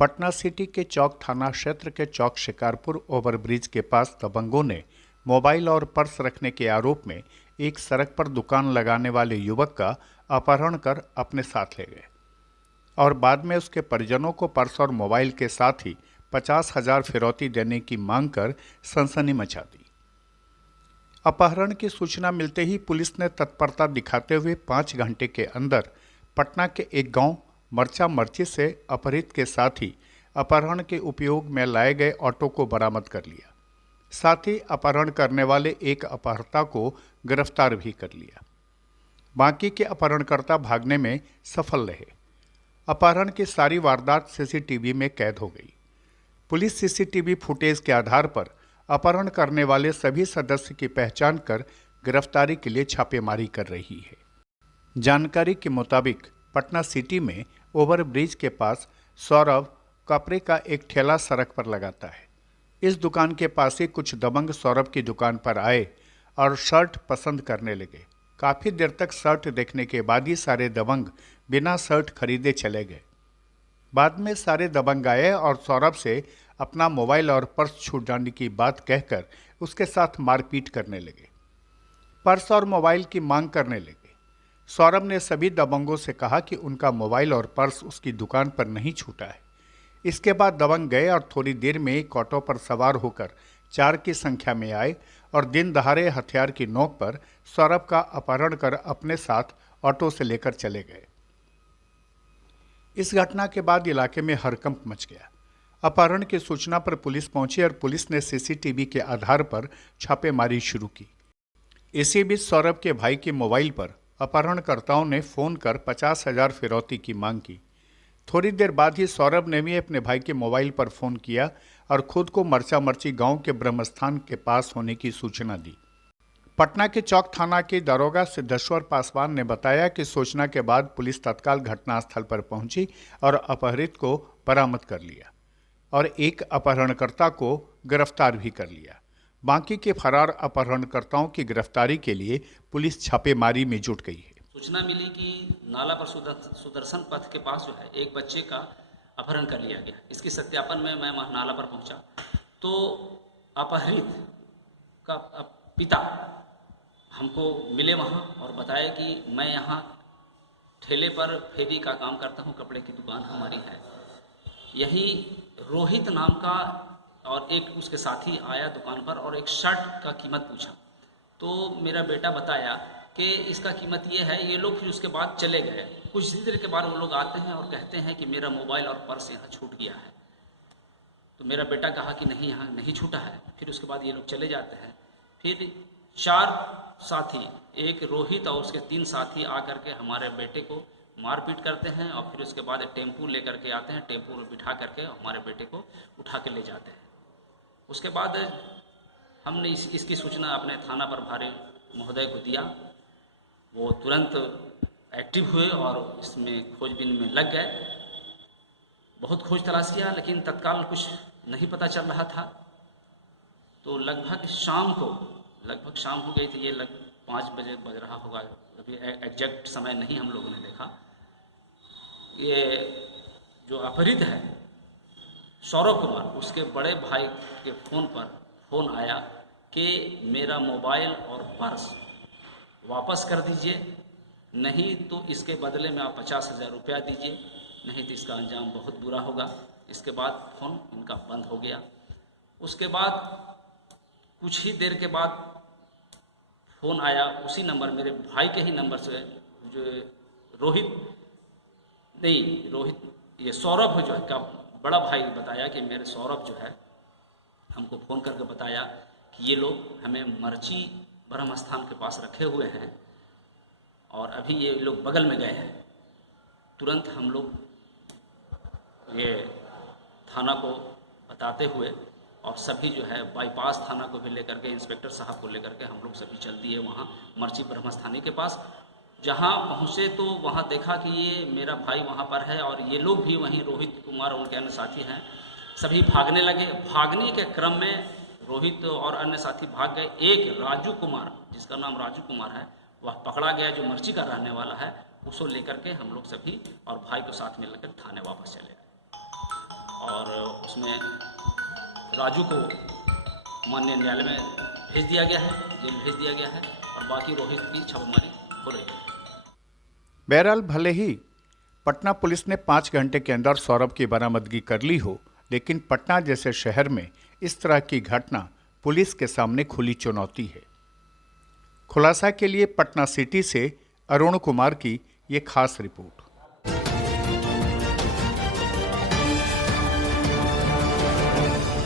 Patna city के चौक थाना क्षेत्र के चौक शिकारपुर ओवरब्रिज के पास दबंगों ने मोबाइल और पर्स रखने के आरोप में एक सड़क पर दुकान लगाने वाले युवक का अपहरण कर अपने साथ ले गए और बाद में उसके परिजनों को पर्स और मोबाइल के साथ ही 50,000 फिरौती देने की मांग कर सनसनी मचा दी। अपहरण की सूचना मिलते ही पुलिस ने तत्परता दिखाते हुए 5 घंटे के अंदर पटना के एक गांव मर्चा मर्ची से अपहृत के साथ ही अपहरण के उपयोग में लाए गए ऑटो को बरामद कर लिया। साथ ही अपहरण करने वाले एक अपहर्ता को गिरफ्तार भी कर लिया। बाकी के अपहरणकर्ता भागने में सफल रहे। अपहरण की सारी वारदात सीसीटीवी में कैद हो गई। पुलिस सीसीटीवी फुटेज के आधार पर अपहरण करने वाले सभी सदस्य की पहचान कर गिरफ्तारी के लिए छापेमारी कर रही है। जानकारी के मुताबिक पटना सिटी में ओवरब्रिज के पास सौरभ कपड़े का एक ठेला सड़क पर लगाता है। इस दुकान के पास ही कुछ दबंग सौरभ की दुकान पर आए और शर्ट पसंद करने लगे। काफ़ी देर तक शर्ट देखने के बाद ही सारे दबंग बिना शर्ट खरीदे चले गए। बाद में सारे दबंग आए और सौरभ से अपना मोबाइल और पर्स छूट जाने की बात कहकर उसके साथ मारपीट करने लगे। पर्स और मोबाइल की मांग करने लगे। सौरभ ने सभी दबंगों से कहा कि उनका मोबाइल और पर्स उसकी दुकान पर नहीं छूटा है। इसके बाद दबंग गए और थोड़ी देर में एक ऑटो पर सवार होकर 4 की संख्या में आए और दिन दहाड़े हथियार की नोक पर सौरभ का अपहरण कर अपने साथ ऑटो से लेकर चले गए। इस घटना के बाद इलाके में हड़कंप मच गया। अपहरण की सूचना पर पुलिस पहुंची और पुलिस ने सीसीटीवी के आधार पर छापेमारी शुरू की। इसी बीच सौरभ के भाई के मोबाइल पर अपहरणकर्ताओं ने फ़ोन कर 50,000 फिरौती की मांग की। थोड़ी देर बाद ही सौरभ ने भी अपने भाई के मोबाइल पर फ़ोन किया और खुद को मर्चा मर्ची गांव के ब्रह्मस्थान के पास होने की सूचना दी। पटना के चौक थाना के दरोगा सिद्धेश्वर पासवान ने बताया कि सूचना के बाद पुलिस तत्काल घटनास्थल पर पहुंची और अपहृत को बरामद कर लिया और एक अपहरणकर्ता को गिरफ्तार भी कर लिया। बाकी के फरार अपहरणकर्ताओं की गिरफ्तारी के लिए पुलिस छापेमारी में जुट गई है। सूचना मिली कि नाला पर सुदर्शन पथ के पास जो है एक बच्चे का अपहरण कर लिया गया। इसकी सत्यापन में मैं वहाँ नाला पर पहुँचा तो अपहृत का पिता हमको मिले वहाँ और बताया कि मैं यहाँ ठेले पर फेरी का काम करता हूँ, कपड़े की दुकान हमारी है। यही रोहित नाम का और एक उसके साथी आया दुकान पर और एक शर्ट का कीमत पूछा तो मेरा बेटा बताया कि इसका कीमत ये है। ये लोग फिर उसके बाद चले गए। कुछ देर के बाद वो लोग आते हैं और कहते हैं कि मेरा मोबाइल और पर्स यहाँ छूट गया है। तो मेरा बेटा कहा कि नहीं, यहाँ नहीं छूटा है। फिर उसके बाद ये लोग चले जाते हैं। फिर 4 साथी, एक रोहित और उसके 3 साथी आकर के हमारे बेटे को मारपीट करते हैं और फिर उसके बाद टेम्पू लेकर के आते हैं। टेम्पू में बिठा करके हमारे बेटे को उठा के ले जाते हैं। उसके बाद हमने इसकी सूचना अपने थाना प्रभारी महोदय को दिया। वो तुरंत एक्टिव हुए और इसमें खोजबीन में लग गए। बहुत खोज तलाश किया लेकिन तत्काल कुछ नहीं पता चल रहा था। तो लगभग शाम हो गई थी। ये 5 बजे बज रहा होगा, अभी एग्जैक्ट समय नहीं हम लोगों ने देखा। ये जो अपहृत है सौरभ कुमार, उसके बड़े भाई के फ़ोन आया कि मेरा मोबाइल और पर्स वापस कर दीजिए, नहीं तो इसके बदले में आप 50,000 रुपया दीजिए, नहीं तो इसका अंजाम बहुत बुरा होगा। इसके बाद फ़ोन इनका बंद हो गया। उसके बाद कुछ ही देर के बाद फ़ोन आया उसी नंबर, मेरे भाई के ही नंबर से, जो ये सौरभ जो है का बड़ा भाई बताया कि मेरे सौरभ जो है हमको फ़ोन करके बताया कि ये लोग हमें मर्ची ब्रह्मस्थान के पास रखे हुए हैं और अभी ये लोग बगल में गए हैं। तुरंत हम लोग ये थाना को बताते हुए और सभी जो है बाईपास थाना को भी लेकर के, इंस्पेक्टर साहब को लेकर के हम लोग सभी चल दिए वहाँ मर्ची ब्रह्मस्थानी के पास। जहाँ पहुँचे तो वहाँ देखा कि ये मेरा भाई वहाँ पर है और ये लोग भी वहीं, रोहित कुमार उनके अन्य साथी हैं, सभी भागने लगे। भागने के क्रम में रोहित और अन्य साथी भाग गए। एक राजू कुमार, जिसका नाम राजू कुमार है, वह पकड़ा गया, जो मर्ची का रहने वाला है। उसको लेकर के हम लोग सभी और भाई को साथ में लेकर थाने वापस चले गए। और उसमें राजू को माननीय न्यायालय में भेज दिया गया है, जेल भेज दिया गया है और बाकी रोहित की छापेमारी हो रही है। बहरहाल भले ही पटना पुलिस ने 5 घंटे के अंदर सौरभ की बरामदगी कर ली हो, लेकिन पटना जैसे शहर में इस तरह की घटना पुलिस के सामने खुली चुनौती है। खुलासा के लिए पटना सिटी से अरुण कुमार की ये खास रिपोर्ट।